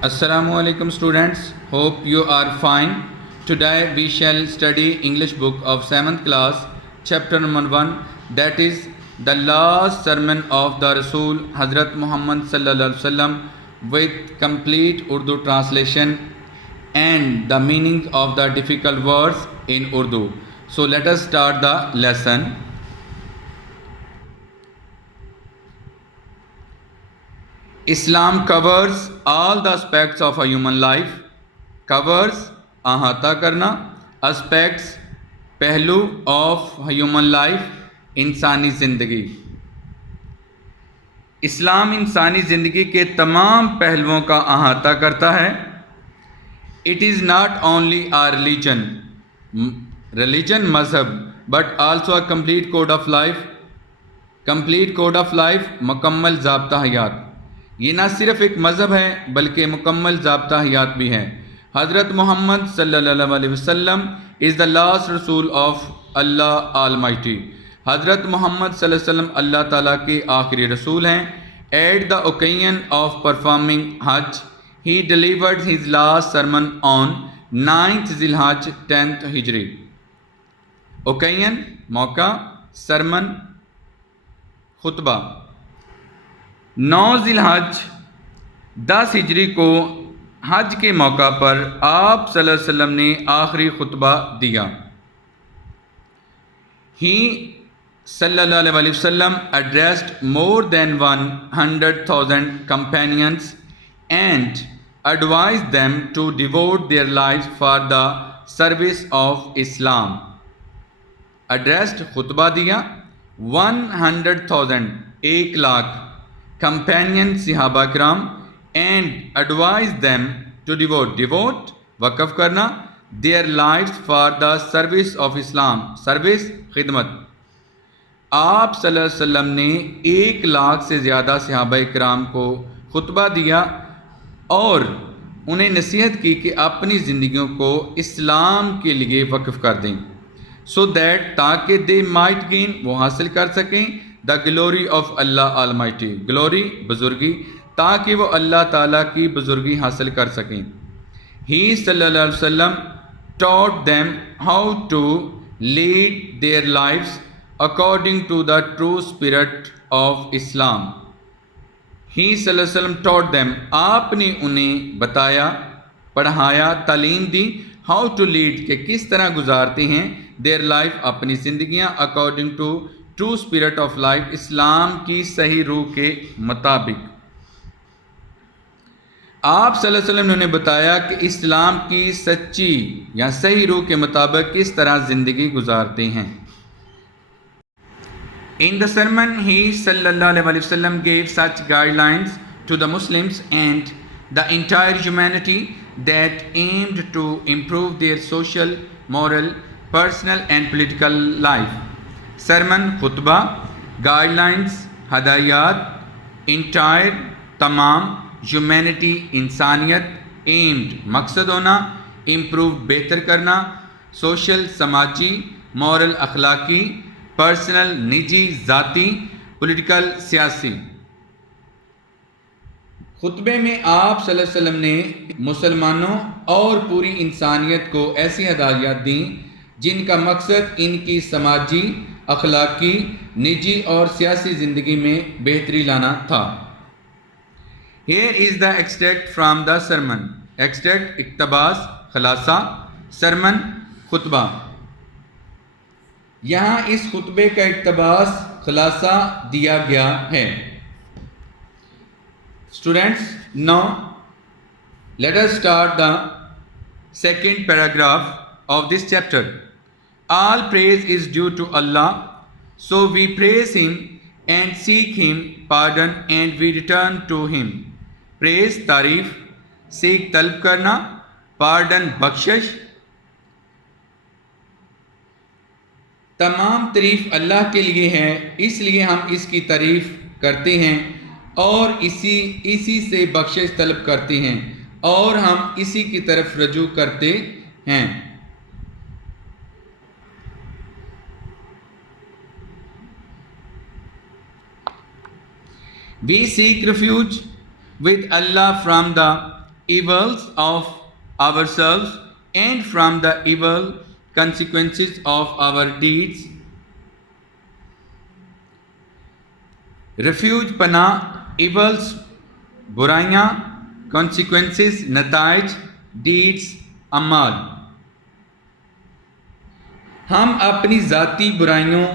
Assalamu alaikum students, hope you are fine. Today we shall study English book of 7th class, chapter number 1, that is the last sermon of the Rasul Hazrat Muhammad sallallahu alaihi wasallam with complete Urdu translation and the meaning of the difficult words in Urdu. So let us start the lesson. Islam covers all the aspects of a human life. Covers अहाता करना, aspects पहलू of human life, इंसानी ज़िंदगी. इस्लाम इंसानी ज़िंदगी के तमाम पहलुओं का अहाता करता है. It is not only a religion मज़हब, but also a complete code of life. Complete code of life मुकम्मल ज़ाब्ता हयात. ये ना सिर्फ एक मज़हब है बल्कि मुकम्मल ज़ाब्ता हयात भी है. हज़रत मोहम्मद सल्लल्लाहु अलैहि वसल्लम इज़ द लास्ट रसूल ऑफ अल्लाह आलमाइटी. हज़रत मोहम्मद सल्लल्लाहु अलैहि वसल्लम अल्लाह ताला के आखिरी रसूल हैं. At the occasion of performing Hajj he delivered his last sermon on 9th Zilhaj 10th Hijri. Occasion मौका, सरमन खुतबा. 9 ज़िलहज 10 हिजरी को हज के मौका पर आप सल्लल्लाहु अलैहि वसल्लम ने आखिरी खुतबा दिया. ही सल्लल्लाहु अलैहि वसल्लम addressed more than 100,000 companions and advised them to devote their lives for the service of Islam. Addressed खुतबा दिया 100,000 1 लाख companion सिहाबा कराम and advise them to devote वक़फ़ करना their lives for the service of Islam. Service खिदमत. आप सल्लल्लाहु अलैहि वसल्लम ने 1 लाख से ज़्यादा सहाबा कराम को खुतबा दिया और उन्हें नसीहत की कि अपनी ज़िंदगियों को इस्लाम के लिए वक़फ़ कर दें. सो दैट ताकि दे माइट गेन वो हासिल कर सकें the glory of Allah almighty. Glory बुजुर्गी, ताकि वो अल्लाह ताला की बुजुर्गी हासिल कर सकें. ही सल्लल्लाहु अलैहि वसल्लम taught them how to lead their lifes according to the true spirit of Islam. He सल्लल्लाहु अलैहि वसल्लम टॉट देम, आपने उन्हें बताया, पढ़ाया, तालीम दी. हाउ टू लीड के किस तरह गुजारते हैं देयर लाइफ अपनी ज़िंदगियाँ according to true spirit of life Islam की सही रूह के मुताबिक. आप सल्लल्लाहु अलैहि वसल्लम ने उन्हें बताया कि इस्लाम की सच्ची या सही रूह के मुताबिक किस तरह ज़िंदगी गुजारते हैं. In the sermon, he sallallahu alaihi wasallam gave such guidelines to the Muslims and the entire humanity that aimed to improve their social, moral, personal and political life. Sarman Khutba, guidelines हदायत, इंटायर तमाम, humanity इंसानियत, aimed मकसद होना, improve बेहतर करना, social समाजी, moral अखलाकी, personal निजी ज़ाती, पॉलिटिकल सियासी. खुतबे में आप सल्लल्लाहु अलैहि वसल्लम ने मुसलमानों और पूरी इंसानियत को ऐसी हदायत दी जिनका मकसद इनकी समाजी, अखलाकी, निजी और सियासी ज़िंदगी में बेहतरी लाना था. Here is the extract from the sermon. Extract इक्तबास, खलासा, Sarman खुतबा. यहाँ इस खुतबे का इक्तबास, खलासा दिया गया है. Students, now let us start the second paragraph of this chapter. All praise is due to Allah, so we praise Him and seek Him pardon and we return to Him. Praise तारीफ, seek तलब करना, pardon बख्शिश. तमाम तारीफ अल्लाह के लिए है, इसलिए हम इसकी तारीफ करते हैं और इसी से बख्शिश तलब करते हैं और हम इसी की तरफ रजू करते हैं. We seek refuge with Allah from the evils of ourselves and from the evil consequences of our deeds. Refuge पनाह, evils बुराइयाँ, consequences नताइज, deeds अमाल। हम अपनी ज़ाती बुराइयों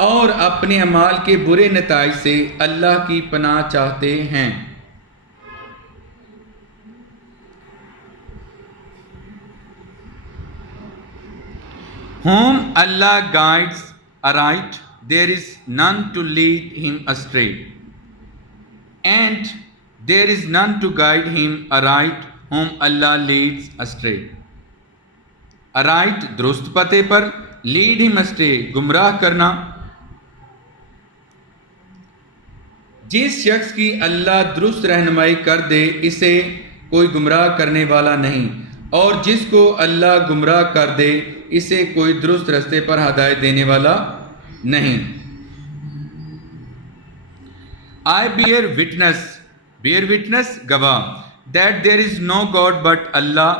और अपने अमाल के बुरे नताइज से अल्लाह की पनाह चाहते हैं। Whom Allah guides aright, there is none to lead him astray, and there is none to guide him aright whom Allah leads astray. Aright दुरुस्त पते पर, lead him astray गुमराह करना। जिस शख्स की अल्लाह दुरुस्त रहनुमाई कर दे, इसे कोई गुमराह करने वाला नहीं, और जिसको अल्लाह गुमराह कर दे, इसे कोई दुरुस्त रास्ते पर हदायत देने वाला नहीं। I bear witness गवाह, that there is no God but Allah,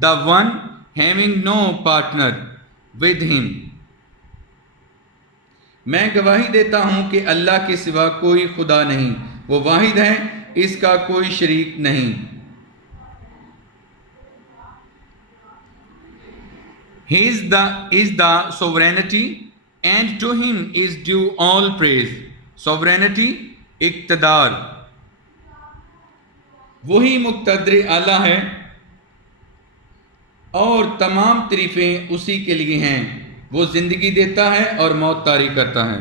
the one having no partner with him. मैं गवाही देता हूँ कि अल्लाह के सिवा कोई खुदा नहीं, वो वाहिद है, इसका कोई शरीक नहीं। His is the sovereignty, and to him is due all praise. Sovereignty इक़्तिदार, वही मुक़्तदर आला है और तमाम तारीफ़ें उसी के लिए हैं। वो ज़िंदगी देता है और मौत तारी करता है।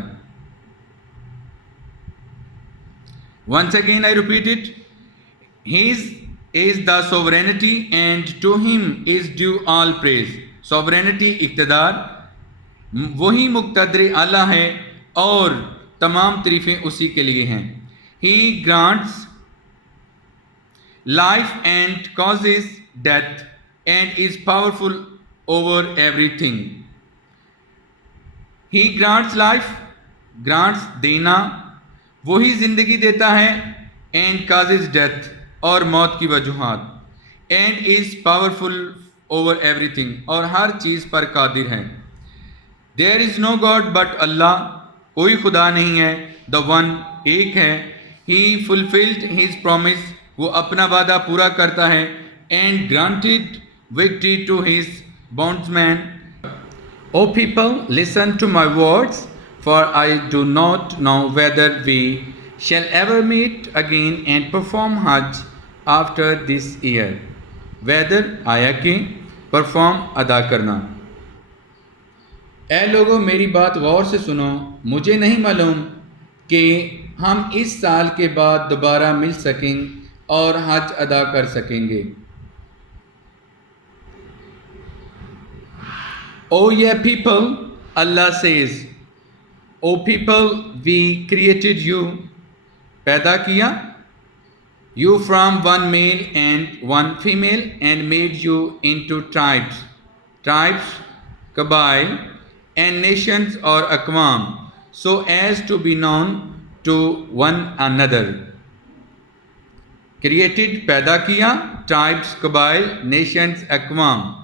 Once again I repeat it. His is the sovereignty, and to him is due all praise. Sovereignty इक़्तिदार, वही मुक़्तदर आला है और तमाम तारीफ़ें उसी के लिए हैं। He grants life and causes death, and is powerful over everything. He grants life, grants देना, वही ज़िंदगी देता है, and causes death और मौत की वजूहात, and is powerful over everything और हर चीज़ पर कादिर है। There is no God but Allah, कोई खुदा नहीं है, the one एक है। He fulfilled his promise, वो अपना वादा पूरा करता है, and granted victory to his bondsman. O people, listen to my words, for I do not know whether we shall ever meet again and perform Hajj after this year. Whether आया कि perform अदा करना। ऐ लोगों, मेरी बात गौर से सुनो, मुझे नहीं मालूम कि हम इस साल के बाद दोबारा मिल सकेंगे और हज अदा कर सकेंगे। O ye people, Allah says, O people, we created you, पैदा किया, you from one male and one female, and made you into tribes, कबाइल, and nations or अक़वाम, so as to be known to one another. Created पैदा किया, tribes कबाइल, nations अक़वाम।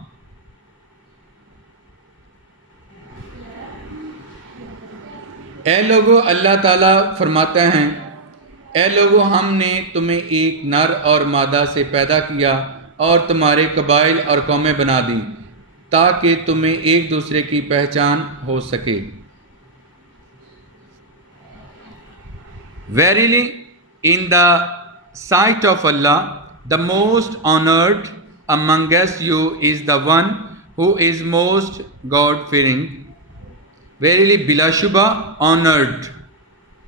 ए लोगों, अल्लाह ताला फरमाते हैं, ए लोगों, हमने तुम्हें एक नर और मादा से पैदा किया और तुम्हारे कबाइल और कौमें बना दी, ताकि तुम्हें एक दूसरे की पहचान हो सके। Verily, in the sight of Allah, the most honored amongst you is the one who is most God-fearing. Verily, बिलाशुबा honored,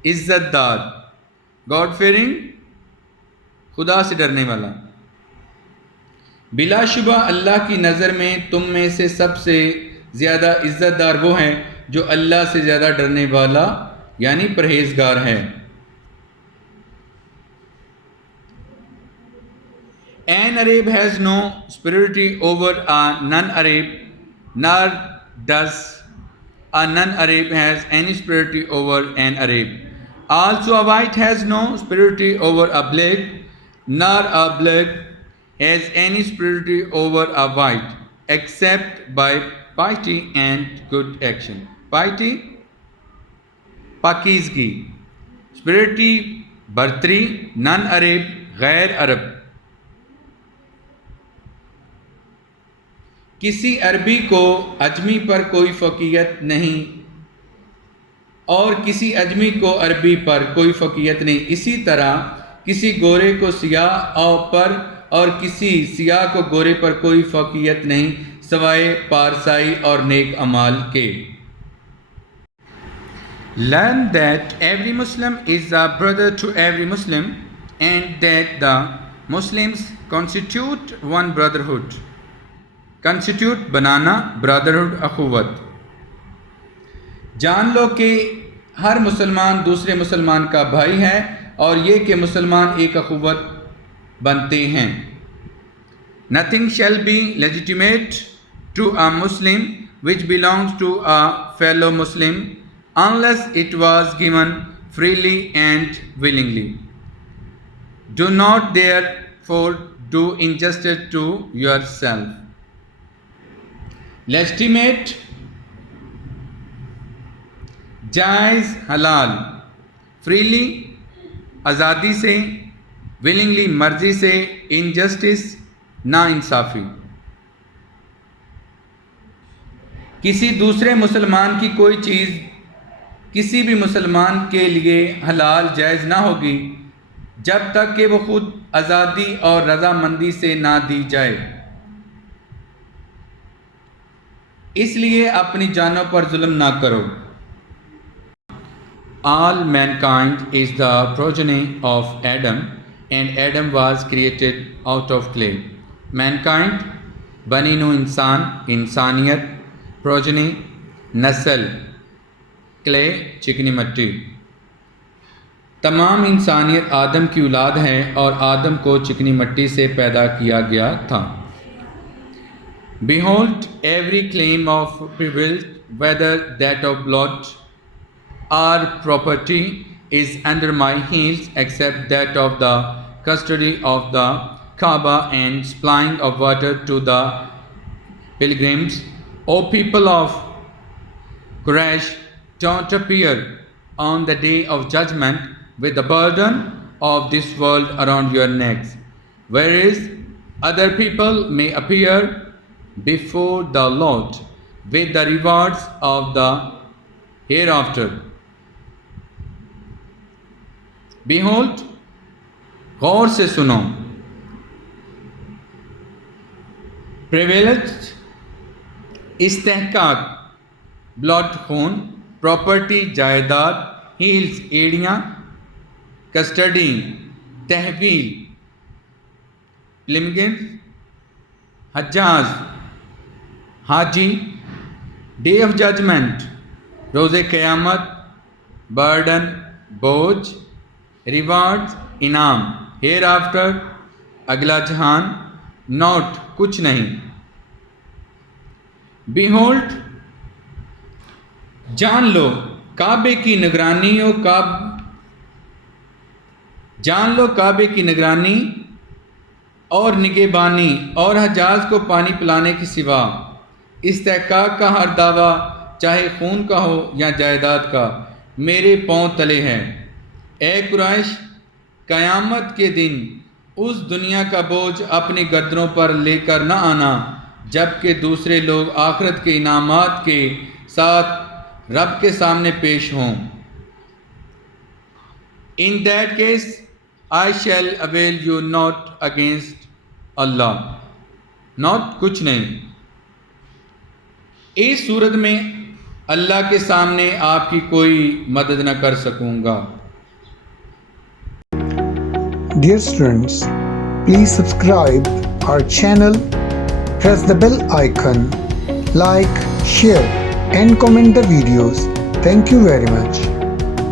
इज़्ज़तदार, God-fearing, खुदा से डरने वाला। बिलाशुबा अल्लाह की नज़र में तुम में से सबसे ज़्यादा इज़्ज़तदार वो हैं जो अल्लाह से ज़्यादा डरने वाला यानी परहेज़गार है। An Arab has no superiority over a non-Arab, nor does a non-Arab has any superiority over an Arab. Also, a white has no superiority over a black, nor a black has any superiority over a white except by piety and good action. Piety, पाकीज़गी, superiority, बर्तरी, non Arab, गैर अरब। किसी अरबी को अजमी पर कोई फ़कीयत नहीं और किसी अजमी को अरबी पर कोई फ़कीयत नहीं। इसी तरह किसी गोरे को सियाह पर और किसी सियाह को गोरे पर कोई फ़कीयत नहीं सवाए पारसाई और नेक अमाल के। Learn that every Muslim is a brother to every Muslim and that the Muslims constitute one brotherhood. Constitute banana, brotherhood अखुवत। जान लो कि हर मुसलमान दूसरे मुसलमान का भाई है और ये कि मुसलमान एक अखुवत बनते हैं। Nothing shall be legitimate to a Muslim which belongs to a fellow Muslim unless it was given freely and willingly. Do not therefore do injustice to yourself. Legitimate, जायज़, हलाल, फ्रीली, आज़ादी से, विलिंगली, मर्ज़ी से, इनजस्टिस, नाइंसाफ़ी। किसी दूसरे मुसलमान की कोई चीज़ किसी भी मुसलमान के लिए हलाल जायज़ ना होगी जब तक कि वो खुद आज़ादी और रज़ामंदी से ना दी जाए। इसलिए अपनी जानों पर जुल्म ना करो। All mankind is the progeny of Adam and Adam was created out of clay. Mankind, बनी नू इंसान, इंसानियत, progeny, नस्ल, clay, चिकनी मिट्टी। तमाम इंसानियत आदम की औलाद है और आदम को चिकनी मिट्टी से पैदा किया गया था। Behold, every claim of privilege, whether that of blood or property, is under my heels except that of the custody of the Kaaba and supplying of water to the pilgrims. O people of Quraysh, don't appear on the day of judgment with the burden of this world around your necks, whereas other people may appear before the Lord with the rewards of the hereafter. Behold, गौर से सुनो, privilege, इस्तेहकाक, blood खून, property जायदाद, heels एड़ियाँ, custody तहवील, pilgrim, हज्जाज हाजी, day of judgement, रोज़े क़यामत, बर्डन बोझ, रिवार्ड्स इनाम, हेयर आफ्टर अगला जहान, नोट कुछ नहीं। बीहोल्ड जान लो काबे की निगरानी की निगरानी और निगहबानी और हजाज को पानी पिलाने के सिवा इस्तेहकाक का हर दावा चाहे खून का हो या जायदाद का मेरे पांव तले है। ए कुरैश, क़यामत के दिन उस दुनिया का बोझ अपनी गर्दनों पर लेकर न आना जबकि दूसरे लोग आखिरत के इनामात के साथ रब के सामने पेश हों। In that case, I shall avail you not against Allah. Not कुछ नहीं। इस सूरत में अल्लाह के सामने आपकी कोई मदद न कर सकूँगा। Dear students, please subscribe our channel, press the bell icon, like, share and comment the videos. Thank you very much.